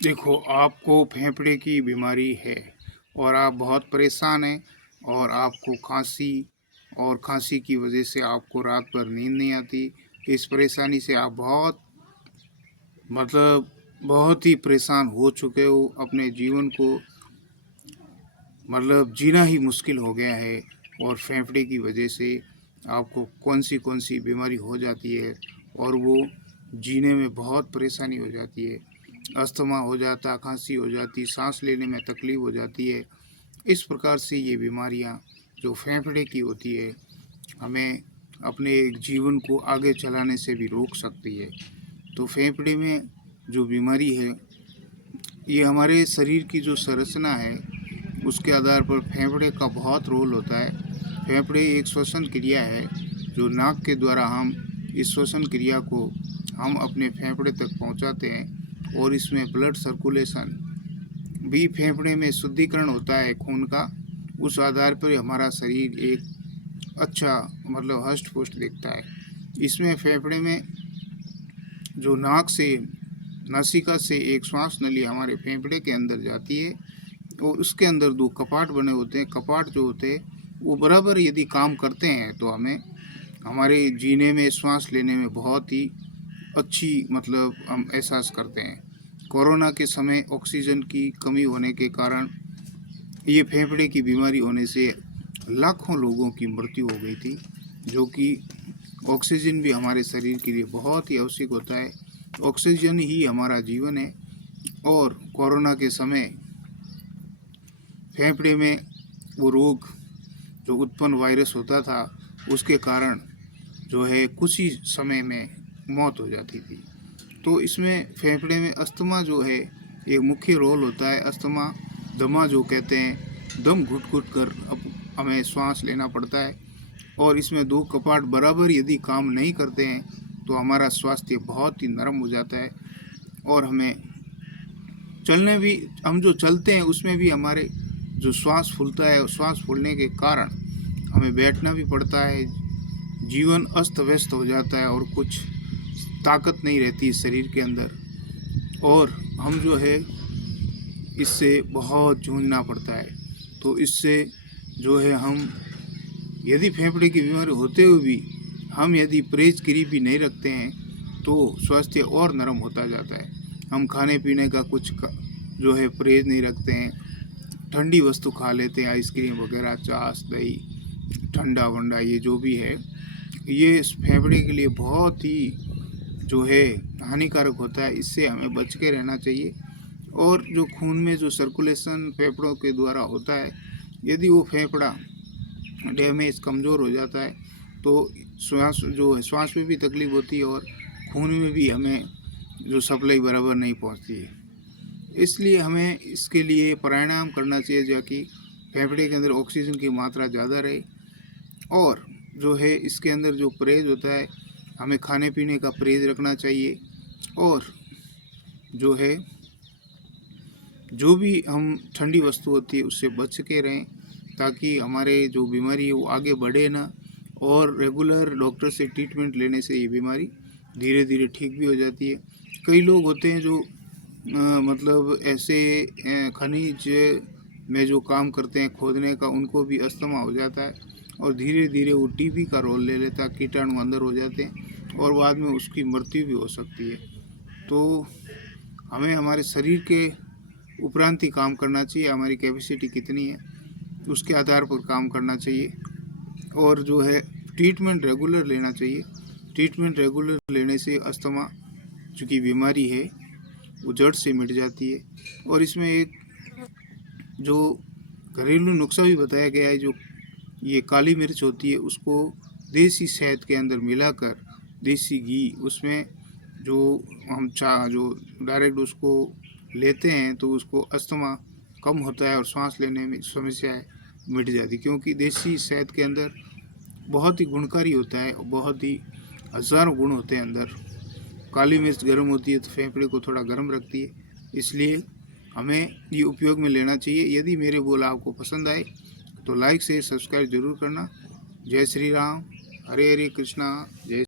देखो, आपको फेफड़े की बीमारी है और आप बहुत परेशान हैं और आपको खांसी की वजह से आपको रात भर नींद नहीं आती। इस परेशानी से आप बहुत ही परेशान हो चुके हो। अपने जीवन को जीना ही मुश्किल हो गया है और फेफड़े की वजह से आपको कौन सी बीमारी हो जाती है और वो जीने में बहुत परेशानी हो जाती है। अस्थमा हो जाता, खांसी हो जाती, सांस लेने में तकलीफ हो जाती है। इस प्रकार से ये बीमारियां जो फेफड़े की होती है हमें अपने जीवन को आगे चलाने से भी रोक सकती है। तो फेफड़े में जो बीमारी है ये हमारे शरीर की जो संरचना है उसके आधार पर फेफड़े का बहुत रोल होता है। फेफड़े एक श्वसन क्रिया है जो नाक के द्वारा हम इस श्वसन क्रिया को हम अपने फेफड़े तक पहुंचाते हैं और इसमें ब्लड सर्कुलेशन भी फेफड़े में शुद्धिकरण होता है खून का। उस आधार पर हमारा शरीर एक अच्छा हष्ट पुष्ट दिखता है। इसमें फेफड़े में जो नाक से नासिका से एक श्वास नली हमारे फेफड़े के अंदर जाती है और उसके अंदर दो कपाट बने होते हैं। कपाट जो होते हैं वो बराबर यदि काम करते हैं तो हमें हमारे जीने में सांस लेने में बहुत ही अच्छी हम एहसास करते हैं। कोरोना के समय ऑक्सीजन की कमी होने के कारण ये फेफड़े की बीमारी होने से लाखों लोगों की मृत्यु हो गई थी, जो कि ऑक्सीजन भी हमारे शरीर के लिए बहुत ही आवश्यक होता है। ऑक्सीजन ही हमारा जीवन है और कोरोना के समय फेफड़े में वो रोग जो उत्पन्न वायरस होता था उसके कारण जो है कुछ ही समय में मौत हो जाती थी। तो इसमें फेफड़े में अस्थमा जो है एक मुख्य रोल होता है। अस्थमा दमा जो कहते हैं, दम घुट घुट कर अब हमें सांस लेना पड़ता है और इसमें दो कपाट बराबर यदि काम नहीं करते हैं तो हमारा स्वास्थ्य बहुत ही नरम हो जाता है और हमें चलने भी, हम जो चलते हैं उसमें भी हमारे जो श्वास फूलता है, श्वास फूलने के कारण हमें बैठना भी पड़ता है। जीवन अस्त व्यस्त हो जाता है और कुछ ताकत नहीं रहती शरीर के अंदर और हम जो है इससे बहुत जूझना पड़ता है। तो इससे जो है हम यदि फेफड़े की बीमारी होते हुए भी हम यदि परहेजगिरी भी नहीं रखते हैं तो स्वास्थ्य और नरम होता जाता है। हम खाने पीने का कुछ जो है परहेज नहीं रखते हैं, ठंडी वस्तु खा लेते हैं, आइसक्रीम वगैरह, छाछ, दही, ठंडा वंडा, ये जो भी है ये फेफड़े के लिए बहुत ही जो है हानिकारक होता है। इससे हमें बच के रहना चाहिए। और जो खून में जो सर्कुलेशन फेफड़ों के द्वारा होता है, यदि वो फेफड़ा डैमेज कमज़ोर हो जाता है तो श्वास में भी तकलीफ होती है और खून में भी हमें जो सप्लाई बराबर नहीं पहुंचती है। इसलिए हमें इसके लिए प्राणायाम करना चाहिए ताकि फेफड़े के अंदर ऑक्सीजन की मात्रा ज़्यादा रहे। और जो है इसके अंदर जो परहेज होता है, हमें खाने पीने का परहेज रखना चाहिए और जो है जो भी हम ठंडी वस्तु होती है उससे बच के रहें ताकि हमारे जो बीमारी है वो आगे बढ़े ना। और रेगुलर डॉक्टर से ट्रीटमेंट लेने से ये बीमारी धीरे धीरे ठीक भी हो जाती है। कई लोग होते हैं जो ऐसे खनिज में जो काम करते हैं खोदने का, उनको भी अस्थमा हो जाता है और धीरे धीरे वो टीबी का रोल ले लेता है, कीटाणु अंदर हो जाते हैं और बाद में उसकी मृत्यु भी हो सकती है। तो हमें हमारे शरीर के उपरांत ही काम करना चाहिए, हमारी कैपेसिटी कितनी है उसके आधार पर काम करना चाहिए और जो है ट्रीटमेंट रेगुलर लेना चाहिए। ट्रीटमेंट रेगुलर लेने से अस्थमा चूँकि बीमारी है वो जड़ से मिट जाती है। और इसमें एक जो घरेलू नुस्खा भी बताया गया है, जो ये काली मिर्च होती है उसको देसी शहद के अंदर मिलाकर, देसी घी उसमें जो हम जो डायरेक्ट उसको लेते हैं तो उसको अस्थमा कम होता है और सांस लेने में समस्याएं मिट जाती, क्योंकि देसी शहद के अंदर बहुत ही गुणकारी होता है और बहुत ही हज़ारों गुण होते हैं अंदर। काली मिर्च गर्म होती है तो फेफड़े को थोड़ा गर्म रखती है, इसलिए हमें ये उपयोग में लेना चाहिए। यदि मेरे बोल आपको पसंद आए तो लाइक से सब्सक्राइब जरूर करना। जय श्री राम, हरे हरे कृष्णा, जय